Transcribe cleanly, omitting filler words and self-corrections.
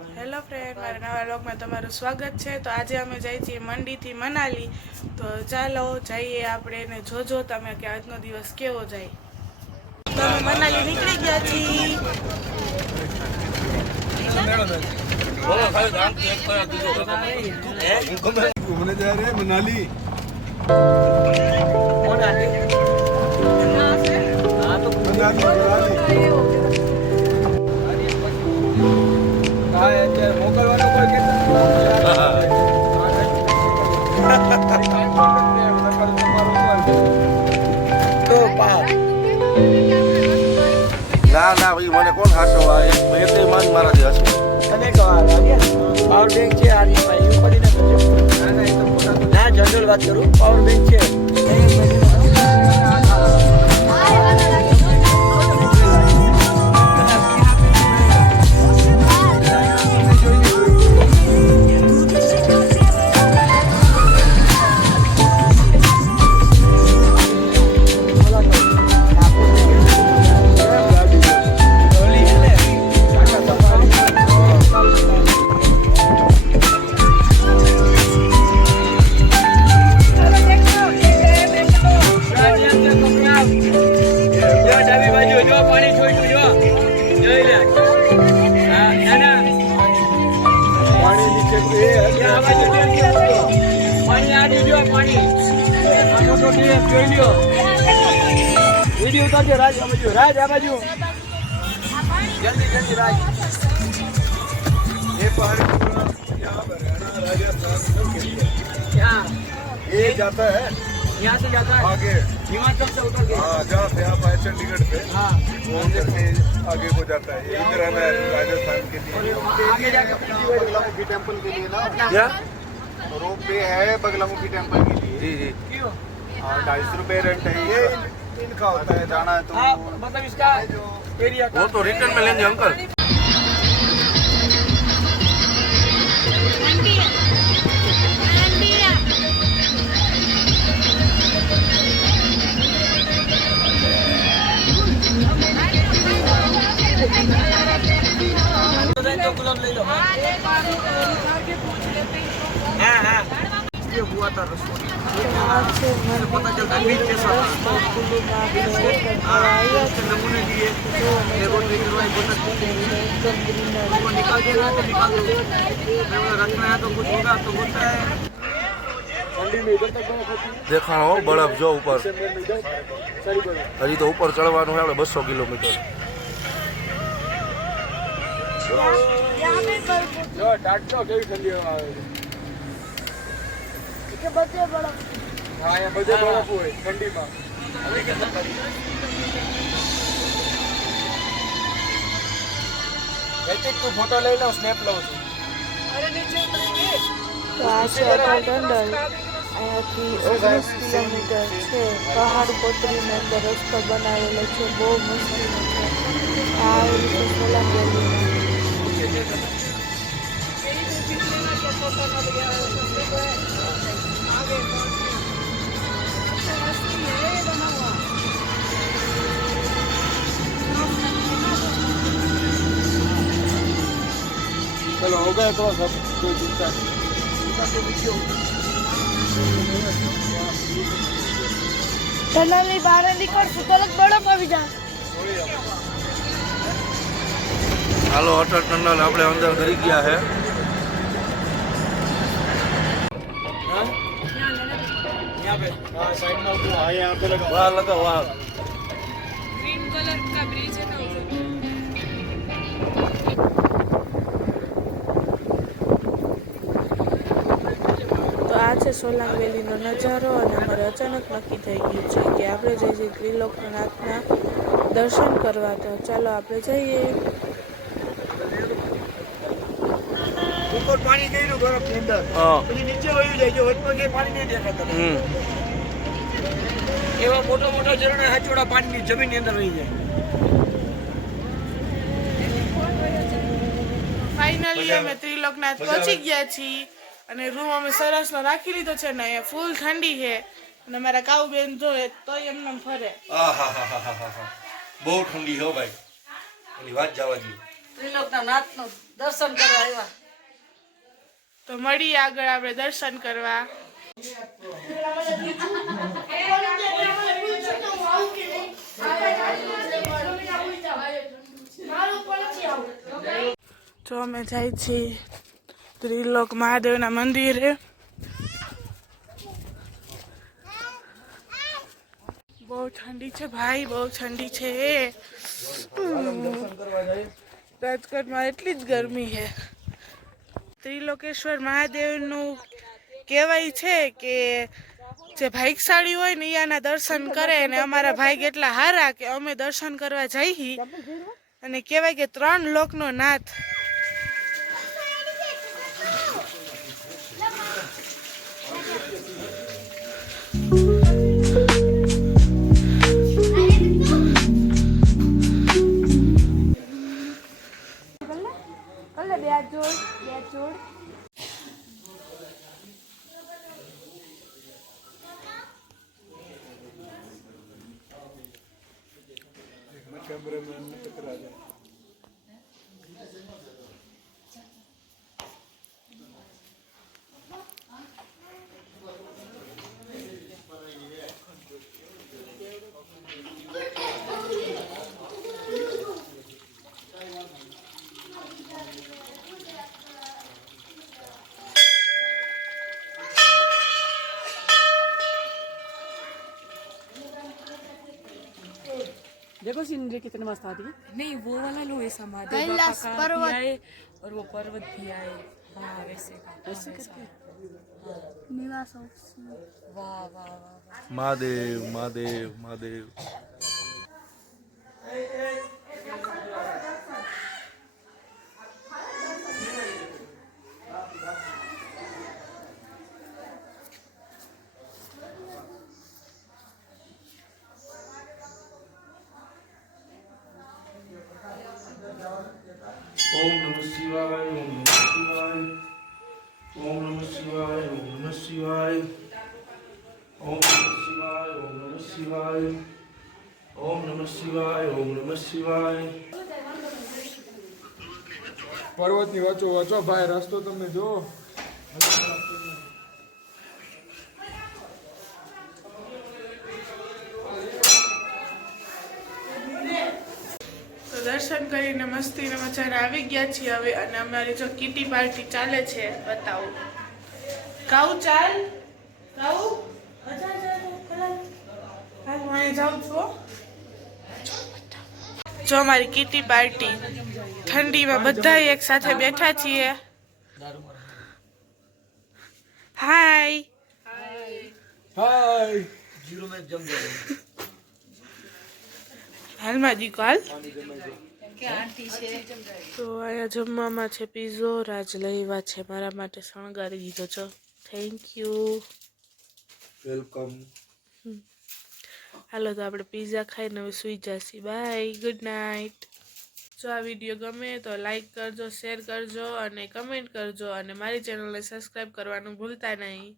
Hello friend, મારા નવા વ્લોગમાં તમારું સ્વાગત છે। તો આજે અમે જઈએ છીએ મંડીથી મનાલી। તો ચાલો જઈએ આપણે ને જોજો તમે કે આજનો દિવસ કેવો જાય। તો અમે મનાલી નીકળી ગયા છીએ। घूमने जा रहे हैं मनाली। ના ના ભાઈ મને કોણ હાચવા બે તે માન મારાથી હસવું અનેક વાર પાવર બેંક છે આ ભાઈ પડી ના જનરલ વાત કરું પાવર બેંક છે वीडियो उतार राज आ बाजू जल्दी जल्दी राज ये पहाड़ी पूरा यहाँ पर हरियाणा राजस्थान सब के लिए यहाँ ये जाता है यहाँ से जाता है आगे हिमाचल से उतर के हाँ जहाँ से आप आए चंडीगढ़ पे हाँ वो करके आगे को जाता है इधर आना है राजस्थान के लिए आगे जाकर बगलामुखी टेम्पल के लिए ना क्या रोप वे है बगलामुखी टेम्पल के लिए जी जी क्यों 250 रुपए रेंट है ये इनका होता है जाना है तो हाँ मतलब इसका एरिया वो तो रिटर्न में लेंगे अंकल तो गुलाब ले लो हाँ हाँ ये हुआ था रसोई पता चलता है बीच के साथ नमूने दिए निकाल के तो निकाल दो रखना है तो कुछ होगा तो होता है દેખાણો હો બળફ જો ઉપર હજી તો ઉપર ચડવાનું છે આપણે 200 કિલોમીટર જો ટાટો કેવી ઠંડી હવા આવે છે કે બધે બરફ હા એ બધે બરફ હોય ઠંડીમાં હવે કે એક તું ફોટો લઈ લો સ્નેપ લઉં છું અરે નીચે ઉતરી તો આ છે અટલ ટનલ। અહીંયાથી 19 કિલોમીટર છે। પહાડ કોતરીની અંદર રસ્તો બનાવેલો છે, બહુ મુશ્કેલ છે। આ રીતે સોલાંગ વેલી चलो हो गया तो सब कोई चिंता नहीं ટનલની બહાર નીકળશું તો બરફ આવી જાય। હાલો અટલ ટનલ આપણે અંદર કરી ગયા છે यहाँ पे हाँ साइड में हाँ यहाँ पे लगा વાહ લગા વાહ ગ્રીન કલર का ब्रिज है ना તો આ છે સોલાંગ વેલીનો નજારો। અને અમારે અચાનક નક્કી થઈ ગયું છે કે આપણે જઈએ ત્રિલોકનાથના દર્શન કરવા। તો ચાલો આપણે જઈએ। ऊपर पानी गई नो बर्फ के अंदर હા પછી નીચે વયું જાય જો વચમાં કે પાણી નહીં દેખાતા એવા મોટા મોટા ઝરણા હાચોડા પાણીની જમીનની અંદર વહી જાય। ફાઇનલી અમે ત્રિલોકનાથ પહોંચી ગયા છીએ અને રૂમ અમે સરસનો રાખી લીધો છે ને અહીંયા ફૂલ ઠંડી છે અને મારા કાઉબેન જોવે તોય એમને ફરે। બહુ ઠંડી હો ભાઈ એની વાત જવા દો ત્રિલોકના નાથનો દર્શન કરવા આવ્યા. તો મળીએ આગળ આપણે દર્શન કરવા. જો અમે જાય છીએ ત્રિલોક મહાદેવના મંદિરે. બહુ ઠંડી છે ભાઈ, બહુ ઠંડી છે. રાજકોટમાં એટલી જ ગરમી છે. ત્રિલોકેશ્વર મહાદેવનું કહેવાય છે કે જે ભાગ્યશાળી હોય ને અહીંયાના દર્શન કરે. અને અમારા ભાઈ એટલા હારા કે અમે દર્શન કરવા જઈએ અને કહેવાય કે 3 લોકનો નાથ. कैमरामैन ने टकरा गया. देखो सीनरी कितने मस्त आती है. नहीं वो वाला लो ऐसा महादेव बाबा का भी आए और वो पर्वत भी आए वहाँ वैसे का ऐसे करके वाह वाह वाह મહાદેવ મહાદેવ મહાદેવ. ओम नमः शिवाय ओम नमः शिवाय ओम नमः शिवाय ओम नमः शिवाय ओम नमः शिवाय ओम नमः शिवाय ओम नमः शिवाय ओम नमः शिवाय. पर्वतની વચ્ચો વચ્ચો ભાઈ રસ્તો તમે જો. તો દર્શન કરીને મસ્તીને મજાને આવી ગયા છીએ હવે. અને અમારી જો કીટી પાર્ટી ચાલે છે, બતાવો. ગાઉ ચાલ ગાઉ હું જાઉં છું. જો અમારી કીટી પાર્ટી ઠંડીમાં બધા એક સાથે બેઠા છીએ. હાય હાય. હાલમાં દીકો હાલ. તો અહીંયા જમવામાં છે પીઝો. રાજ લઈવા છે મારા માટે, શણગારી દીધો છો. Thank you. વેલકમ. હાલો તો આપણે પીઝા ખાઈને હવે સૂઈ જઈએ. Bye, good night. જો આ વિડીયો ગમે તો લાઈક કરજો, શેર કરજો અને કમેન્ટ કરજો. અને મારી ચેનલને સબસ્ક્રાઈબ કરવાનું ભૂલતા નહીં.